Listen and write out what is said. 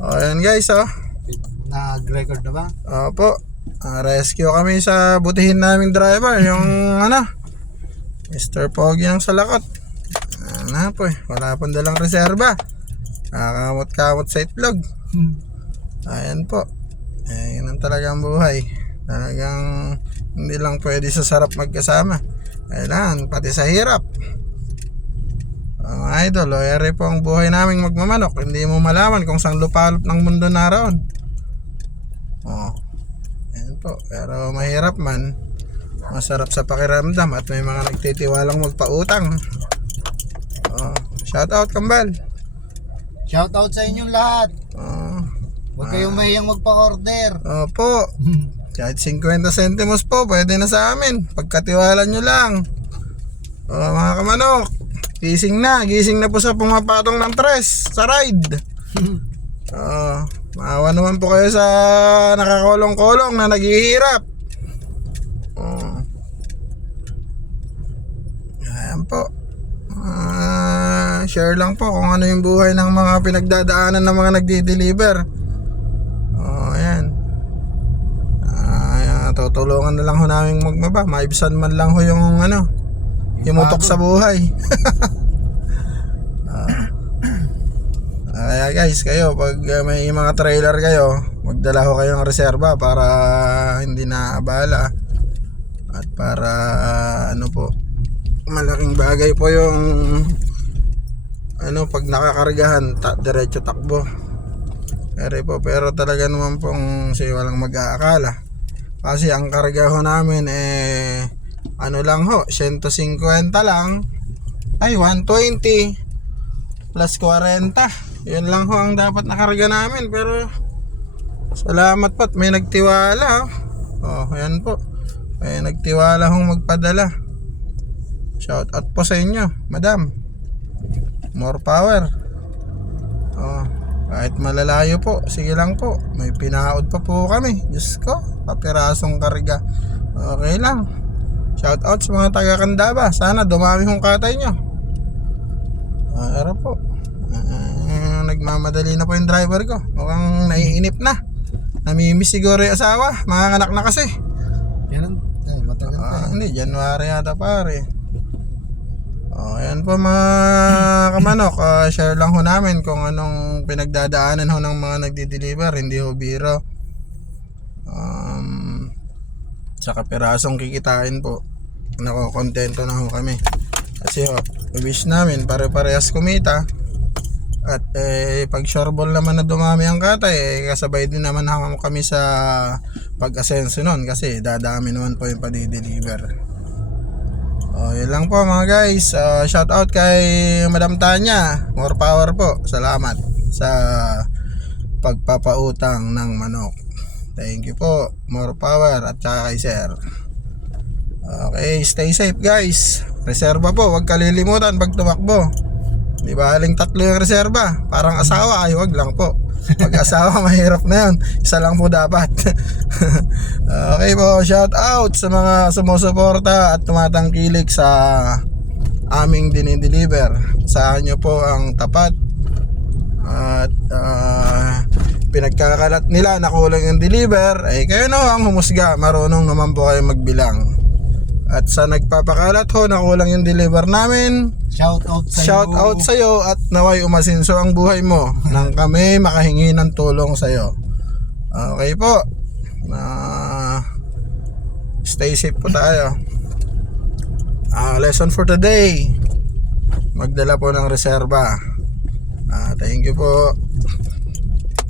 Ayan guys, oh. Nag-record na ba? Opo. Rescue kami sa butihin naming driver, yung Mr. Pogi ng Salakot. Ano po eh, wala pong dalang reserba. Kakamot-kamot sa itlog. Ayan po. Yun ang talagang buhay. Talagang hindi lang pwede sa sarap magkasama. Kailangan pati sa hirap. Mga idol, ere po ang buhay naming magmamanok. Hindi mo malaman kung saan lupalop ng mundo naroon. Ayan po. Pero mahirap man, masarap sa pakiramdam at may mga nagtitiwalang magpautang. Shout out Kambal. Shout out sa inyong lahat. Huwag kayong mahiyang magpa-order. Opo. Kahit 50 centimos po, pwede na sa amin. Pagkatiwala nyo lang. Mga kamanok, gising na po sa pumapatong ng tres sa ride. Maawa naman po kayo sa nakakolong-kolong na naghihirap. Ayan po. Share lang po kung ano yung buhay ng mga pinagdadaanan ng mga nagdi-deliver. Ayan. Tutulungan na lang ho namin magmaba. Maibsan man lang ho yung himutok sa buhay. Kaya guys, kayo pag may mga trailer kayo, magdala ho kayo ng reserba para hindi na abala. At para malaking bagay po yung pag nakakargahan, diretso takbo. Pero talaga naman pong walang mag-aakala. Kasi ang karga ho namin lang ho, 150 lang. Ay, 120 plus 40. Yun lang ho ang dapat nakarga namin. Pero salamat po at may nagtiwala. Ayan po. May nagtiwala hong magpadala. Shout out po sa inyo, madam. More power. Kahit malalayo po, sige lang po. May pinaod pa po kami. Diyos ko, papirasong karga. Okay lang. Shout out sa mga taga Candaba. Sana dumami hong katay nyo. Pero po, nagmamadali na po yung driver ko. Mukhang naiinip na. Namimiss siguro yung asawa. Mga anak na kasi. Yan matagal pa. Hindi, January yata pare. Ayan po mga kamanok, share lang ho namin kung anong pinagdadaanan ho ng mga nagdi-deliver, hindi ho biro. Sa kapirasong kikitain po, nakokontento na ho kami. Kasi wish namin pare-parehas kumita. At pag sureball naman na dumami ang katay, kasabay din naman kami sa pag-asenso nun kasi dadami naman po yung padi-deliver. Yun lang po mga guys. Shout out kay Madam Tanya. More power po. Salamat sa pagpapautang ng manok. Thank you po. More power. At saka kay sir. Okay, stay safe guys. Reserba po, huwag kalilimutan pag tumakbo. Di ba aling 3 yung reserba? Parang asawa, ay wag lang po. Pag asawa mahirap na yun. Isa lang po dapat. Okay po, shout out sa mga sumusuporta at tumatangkilik sa aming dinideliver. Saan nyo po ang tapat at pinagkakalat nila na kulang yung deliver, kayo na ang humusga. Marunong naman po kayo magbilang. At sa nagpapakalat ho na kulang yung deliver namin, shout out sa'yo at naway umasinso ang buhay mo nang kami makahingi ng tulong sa'yo. Okay po. Stay safe po tayo. Lesson for today, magdala po ng reserba. Thank you po.